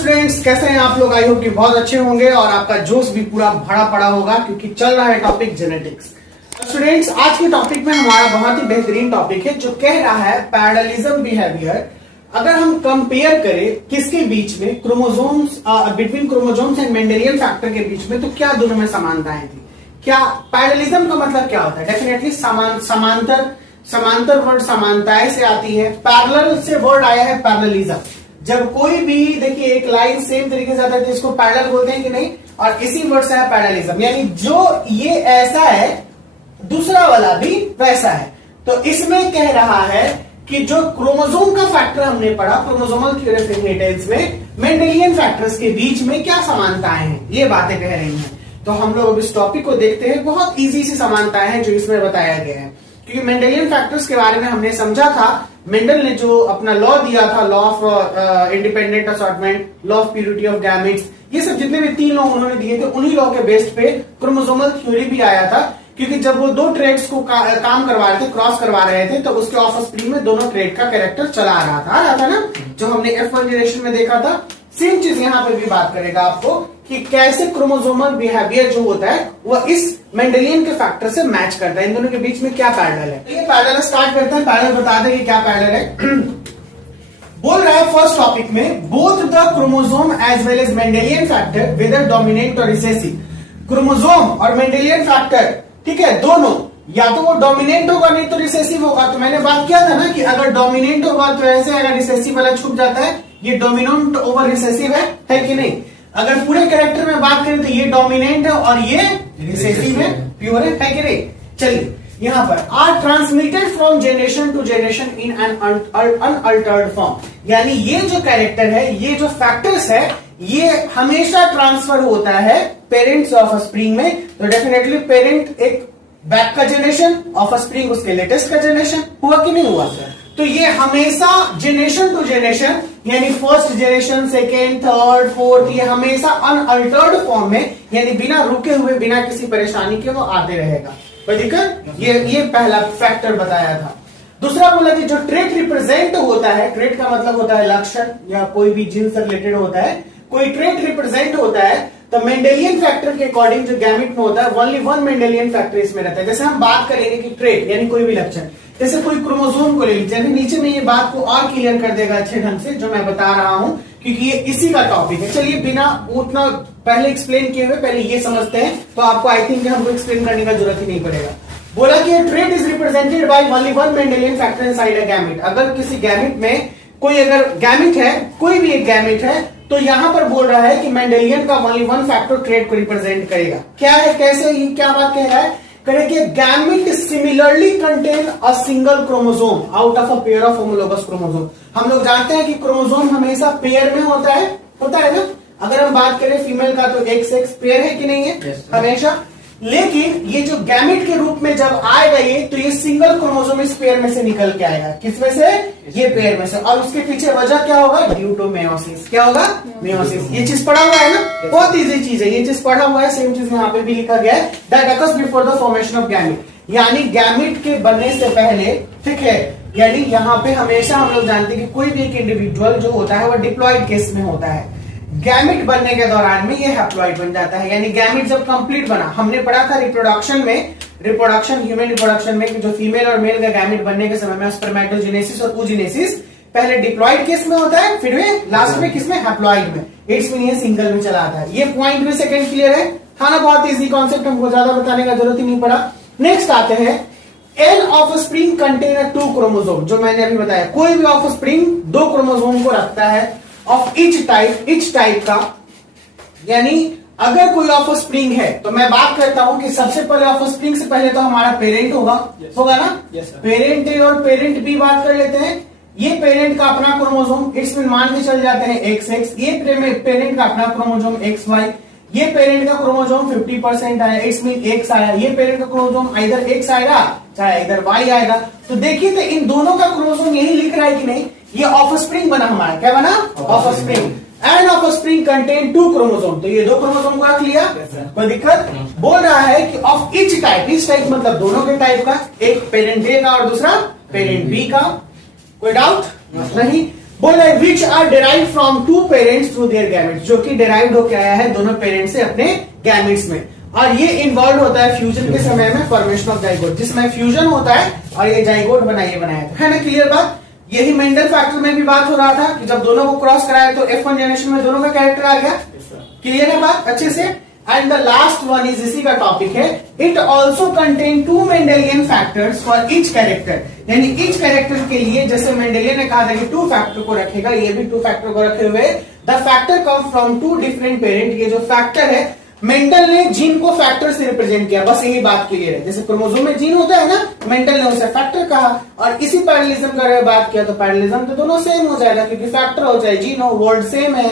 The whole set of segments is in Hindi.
स्टूडेंट्स, कैसे हैं आप लोग? आई होप कि बहुत अच्छे होंगे और आपका जोश भी पूरा भरा पड़ा होगा क्योंकि चल रहा है टॉपिक जेनेटिक्स। स्टूडेंट्स, आज के टॉपिक में हमारा बहुत ही बेहतरीन टॉपिक है जो कह रहा है पैरेललिज्म बिहेवियर। अगर हम कंपेयर करें किसके बीच में, chromosomes, between chromosomes and Mendelian factor के बीच में, तो क्या दोनों में समानताएं थी? क्या पैरेललिज्म का मतलब क्या होता है? डेफिनेटली समांतर वर्ड समानताएं से आती है। पैरेलल से वर्ड आया है पैरेललिज्म। जब कोई भी देखिए एक लाइन सेम तरीके से आता है तो इसको पैरेलल बोलते हैं कि नहीं, और इसी वर्ड से है पैरेललिज्म, यानी जो ये ऐसा है दूसरा वाला भी वैसा है। तो इसमें कह रहा है कि जो क्रोमोसोम का फैक्टर हमने पढ़ा क्रोमोसोमल थ्योरी ऑफ इनहेरिटेंस में, मेंडेलियन फैक्टर्स के बीच में क्या समानताएं हैं, ये बातें कह रही हैं। तो हम लोग अब इस टॉपिक को देखते हैं। बहुत इजी सी समानताएं हैं जो इसमें बताया गया है, क्योंकि मेंडेलियन फैक्टर्स के बारे में हमने समझा था। मेंडल ने जो अपना लॉ दिया था, law of independent assortment, law of purity of gametes, ये सब जितने भी 3 लॉ उन्होंने दिए थे, उन्हीं लॉ के बेस्ड पे क्रोमोसोमल थ्योरी भी आया था। क्योंकि जब वो 2 ट्रेड्स को काम करवा रहे थे, क्रॉस करवा रहे थे, तो उसके ऑफस्प्रिंग में दोनों ट्रेड का कैरेक्टर चला आ रहा था ना, जो हमने F1 जनरेशन में देखा था। सेम चीज यहाँ पे भी बात करेगा आपको कि कैसे क्रोमोसोमल बिहेवियर जो होता है वो इस मेंडेलियन के फैक्टर से मैच करता है। इन दोनों के बीच में क्या पैरेलल है, ये पैरेलल स्टार्ट करते हैं। पैरेलल बता दें कि क्या पैरेलल है। बोल रहा है फर्स्ट टॉपिक में, both the chromosome as well as Mendelian factor whether dominant और रिसेसिव। क्रोमोसोम और मेंडेलियन फैक्टर, ठीक है, दोनों या तो वो डोमिनेंट होगा नहीं तो रिसेसिव होगा। तो मैंने बात किया था ना कि अगर डोमिनेंट होगा तो ऐसे, अगर रिसेसिव वाला छुप जाता है, ये डोमिनेंट ओवर रिसेसिव है कि नहीं। अगर पूरे कैरेक्टर में बात करें तो ये डोमिनेंट है और ये रिसेसिव है, प्योर है कि नहीं। चलिए यहां पर are transmitted from generation to generation in an unaltered form, यानी ये जो कैरेक्टर है, ये जो फैक्टर्स है, ये हमेशा ट्रांसफर होता है पेरेंट्स ऑफ स्प्रिंग में। तो डेफिनेटली पेरेंट एक बैक का जनरेशन, ऑफ स्प्रिंग उसके लेटेस्ट का जनरेशन, हुआ कि नहीं हुआ? तो ये हमेशा जनरेशन टू जनरेशन, यानी first generation, second, third, fourth, ये हमेशा अनअल्टर्ड फॉर्म में, यानी बिना रुके हुए, बिना किसी परेशानी के वो आते रहेगा। कोई दिक्कत? ये पहला फैक्टर बताया था। दूसरा बोला कि जो ट्रेट रिप्रेजेंट होता है, ट्रेट का मतलब होता है लक्षण या कोई भी जीन से रिलेटेड होता है, कोई ट्रेट रिप्रेजेंट होता है तो मेंडेलियन फैक्टर के अकॉर्डिंग जो गैमेट में होता है, ओनली 1 मेंडेलियन फैक्टर इसमें रहता है। जैसे हम बात करेंगे कि ट्रेट यानी कोई भी लक्षण, जैसे कोई क्रोमोसोम को ले लीजिए, नीचे में ये बात को और क्लियर कर देगा अच्छे ढंग से जो मैं बता रहा हूं, क्योंकि ये इसी का टॉपिक है। चलिए बिना उतना पहले एक्सप्लेन किए हुए पहले ये समझते हैं, तो आपको आई थिंक हमको एक्सप्लेन करने का जरूरत ही नहीं पड़ेगा। बोला कि trait is represented by only 1 Mendelian factor inside a gamete. अगर किसी गैमेट में कोई अगर गैमेट है, कोई भी एक गैमेट है, तो यहां पर बोल रहा है कि मेंडेलियन का ओनली 1 फैक्टर ट्रेट को रिप्रेजेंट करेगा। क्या है, कैसे, ये क्या बात कह रहा है? करेंगे gamete similarly contain a single chromosome out of a pair of homologous chromosome. हम लोग जानते हैं कि क्रोमोसोम हमेशा पेयर में होता है ना। अगर हम बात करें फीमेल का तो XX पेयर है कि नहीं है? yes, हमेशा। लेकिन ये जो गैमेट के रूप में जब आएगा ये, तो ये सिंगल क्रोमोसोम इस पेयर में से निकल के आएगा। किसमें से? ये पेयर में से। और उसके पीछे वजह क्या होगा? Due to meiosis. क्या होगा? मेयोसिस। ये चीज पढ़ा हुआ है ना, बहुत इजी चीज है, ये चीज पढ़ा हुआ है। सेम चीज यहाँ पे भी लिखा गया है, that occurs before the formation of gamete, यानी गैमेट के बनने से पहले, ठीक है। यानी यहाँ पे हमेशा हम लोग जानते हैं कि कोई भी एक इंडिविजुअल जो होता है वो डिप्लॉयड केस में होता है। गैमेट बनने के दौरान में ये हैप्लॉइड बन जाता है, यानी गैमेट जब कंप्लीट बना, हमने पढ़ा था रिप्रोडक्शन में, ह्यूमन रिप्रोडक्शन में, कि जो फीमेल और मेल का गैमेट बनने के समय में स्पर्मेटोजेनेसिस और oogenesis पहले डिप्लॉयड केस में होता है, फिर लास्ट में किसमें? हैप्लॉइड में। इट्स मीन ये सिंगल में चला आता है। ये पॉइंट भी सेकंड क्लियर है, था ना? बहुत इजी कॉन्सेप्ट, हमको ज्यादा बताने का जरूरत ही नहीं पड़ा। नेक्स्ट आते हैं, एन ऑफस्प्रिंग कंटेन 2 क्रोमोसोम। जो मैंने अभी बताया, कोई भी ऑफस्प्रिंग 2 क्रोमोसोम को रखता है ऑफ इच टाइप का, यानी अगर कोई ऑफस्प्रिंग है तो मैं बात करता हूं कि सबसे पहले ऑफस्प्रिंग से पहले तो हमारा पेरेंट होगा, होगा ना? पेरेंट ए और पेरेंट बी बात कर लेते हैं। ये पेरेंट का अपना क्रोमोसोम, इट्स मीन मान के चल जाते हैं XX। ये पेरेंट का अपना क्रोमोसोम XY। ये पेरेंट का क्रोमोसोम 50% आया, इट्स मीन X आया। ये पेरेंट का क्रोमोसोम इधर X आएगा चाहे इधर Y आएगा। तो देखिए तो इन दोनों का क्रोमोसोम यही लिख रहा है कि नहीं, ये ऑफस्प्रिंग बना हमारा। क्या बना? Offspring. And offspring contain 2 chromosome, तो ये 2 क्रोमोसोम को रख लिया, कोई दिक्कत? बोल रहा है कि of each type, etch type मतलब दोनों के टाइप का, एक पेरेंट ए का और दूसरा पेरेंट बी का। कोई डाउट नहीं? बोले which are derive from two parents through their gametes, जो कि डिराइव्ड होकर आया है दोनों पेरेंट्स से अपने गैमेट्स में, और ये इन्वॉल्व होता है फ्यूजन के समय में फॉर्मेशन ऑफ जाइगोट, जिसमें फ्यूजन होता है और ये जाइगोट बनाया है ना। क्लियर बात। यही मेंडल फैक्टर में भी बात हो रहा था कि जब दोनों को क्रॉस कराया तो F1 जनरेशन में दोनों का कैरेक्टर आ गया। क्लियर है बात अच्छे से। And the last one is इसी का टॉपिक है, it also contain two Mendelian factors for each character, यानी ईच कैरेक्टर के लिए जैसे मेंडेलियन ने कहा था कि 2 फैक्टर को रखेगा, ये भी 2 फैक्टर को रखे हुए। The factor come from 2 different parent, ये जो फैक्टर है मेंडल ने जीन को फैक्टर से रिप्रेजेंट किया, बस यही बात क्लियर है। जैसे क्रोमोसोम में जीन होता है ना, मेंडल ने उसे फैक्टर कहा, और इसी पैरेललिज्म का बात किया तो पैरेललिज्म तो दोनों सेम हो जाएगा क्योंकि फैक्टर हो जाए, जीन हो, वर्ड सेम है।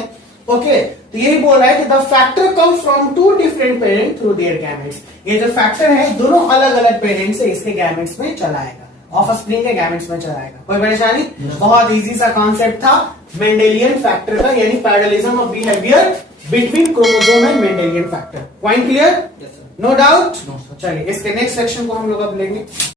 ओके, तो यही बोल रहा है कि the factor comes from 2 different parent through their gametes, ये जो फैक्टर है दोनों अलग अलग पेरेंट से इसके गैमेट्स में चला आएगा, ऑफस्प्रिंग के गैमेट्स में चला आएगा। कोई परेशानी? बहुत इजी सा कॉन्सेप्ट था मेंडेलियन फैक्टर का, यानी parallelism of behaviour between chromosome and Mendelian factor. Point clear? No doubt. चलिए इसके नेक्स्ट सेक्शन को हम लोग अब लेंगे।